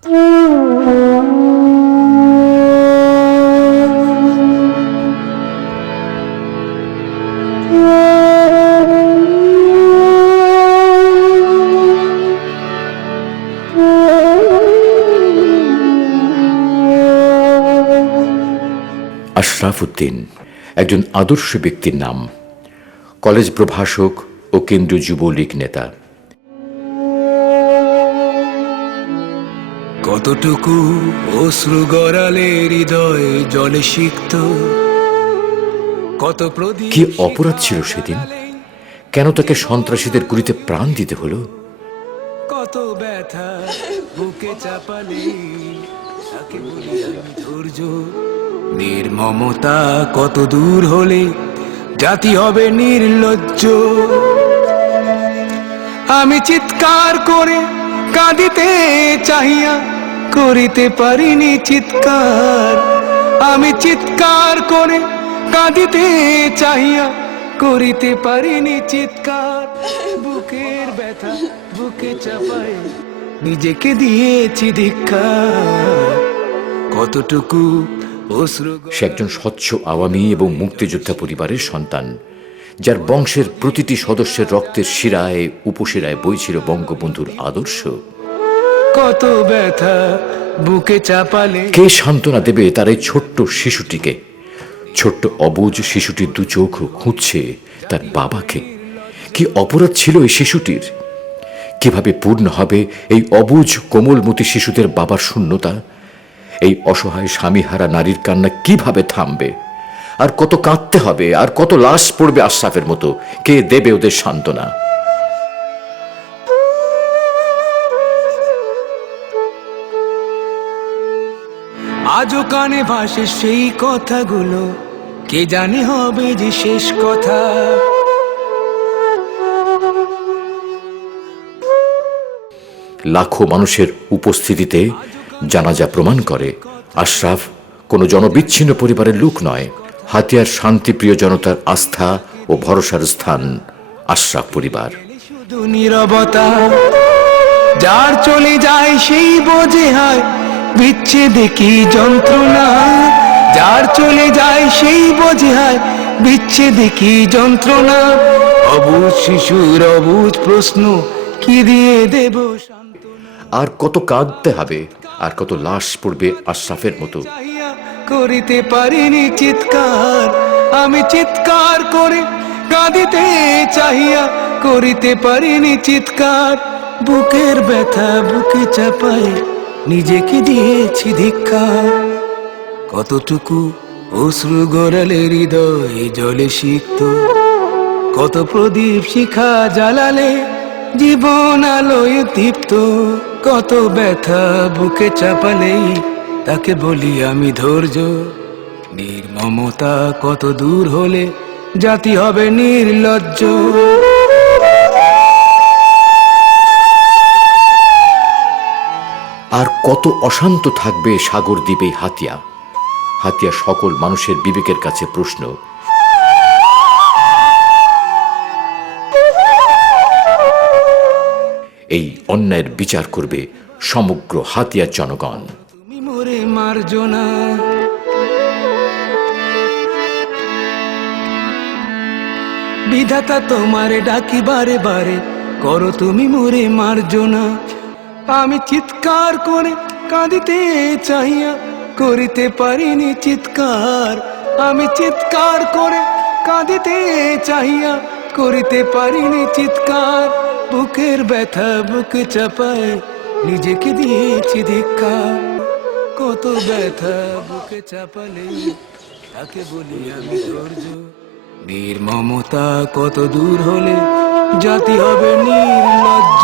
আশরাফ উদ্দিন একজন আদর্শ ব্যক্তির নাম, কলেজ প্রভাষক ও কেন্দ্রীয় যুবলীগ নেতা। কতটুকু অশ্রু গড়ালে হৃদয় জলে সিক্ত, কত প্রদীপ কি অপরাধ ছিল সেদিন? কেন তাকে সন্ত্রাসীদের গুলিতে প্রাণ দিতে হলো? কত ব্যথা বুকে চাপালে তাকে বলি আমি ধৈর্য। নির্মমতা কত দূর হলে জাতি হবে নির্লজ্জ। আমি চিৎকার করে কাঁদিতে চাহিয়া করিতে পারিনি চিৎকার। আমি চিৎকার করে কাঁদিতে চাহিয়া করিতে পারিনি চিৎকার। বুকের ব্যথা বুকে চাপায় নিজেকে দিয়েছি ধিক্কার। কতটুকু অশ্রু। সে একজন স্বচ্ছ আওয়ামী এবং মুক্তিযোদ্ধা পরিবারের সন্তান, যার বংশের প্রতিটি সদস্যের রক্তের শিরায় উপশিরায় বইছিল বঙ্গবন্ধুর আদর্শ। কত ব্যথা বুকে চাপালে কে সান্ত্বনা দেবে তার এই ছোট্ট শিশুটিকে? ছোট্ট অবুঝ শিশুটির দু চোখ খুঁজছে তার বাবাকে। কি অপরাধ ছিল এই শিশুটির? কিভাবে পূর্ণ হবে এই অবুঝ কোমলমতি শিশুদের বাবার শূন্যতা? এই অসহায় স্বামীহারা নারীর কান্না কিভাবে থামবে? আর কত কাঁদতে হবে, আর কত লাশ পড়বে আশরাফের মতো? কে দেবে ওদের সান্ত্বনা? আজও কানে ভাসে সেই কথাগুলো, কে জানে হবে যে শেষ কথা। লাখো মানুষের উপস্থিতিতে জানাজা প্রমাণ করে আশরাফ কোনো জনবিচ্ছিন্ন পরিবারের লোক নয়। হাতিয়ার শান্তিপ্রিয় জনতার আস্থা ও ভরসার স্থান আশরাফ পরিবার। শুধু নীরবতা, যার চলে যায় সেই বোঝে হয় বিচ্ছেদে কি যন্ত্রণা। যার চলে যায় সেই বোঝে হয় বিচ্ছেদে কি যন্ত্রণা। অবুঝ শিশুর অবুঝ প্রশ্ন, কি দিয়ে দেব সান্ত্বনা। আর কত কাঁদতে হবে, আর কত লাশ পড়বে আশরাফের মতো? চাহিয়া করিতে পারিনি চিৎকার। আমি চিৎকার করে কাঁদিতে চাহিয়া করিতে পারিনি চিৎকার। বুকের ব্যথা বুকে চাপায় নিজেকে দিয়েছি ধিক্কার। কতটুকু অশ্রু গড়ালে হৃদয় জলে সিক্ত, কত প্রদীপ শিখা জ্বালালে জীবন আলোয় দীপ্ত। কত ব্যথা বুকে চাপালেই তাকে বলি আমি ধৈর্য। নির্মমতা কত দূর হলে জাতি হবে নির্লজ্জ। আর কত অশান্ত থাকবে সাগর দ্বীপে হাতিয়া? হাতিয়া সকল মানুষের বিবেকের কাছে প্রশ্ন। এই অন্যায়ের বিচার করবে সমগ্র হাতিয়ার জনগণ। তুমি মোরে মারজো না, বিধাতা তোমারে ডাকি বারে বারে, করো তুমি মোরে মারজো না। আমি চিৎকার করে কাঁদিতে চাহিয়া করিতে পারিনি চিৎকার। আমি চিৎকার করে কাঁদিতে চাহিয়া করিতে পারিনি চিৎকার। বুকের ব্যথা বুকে চাপায় নিজেকে দিয়েছি ধিক্কার। কত ব্যথা বুকে চাপালে তাকে বলি আমি ধৈর্য। নির্মমতা কত দূর হলে জাতি হবে নির্লজ্জ।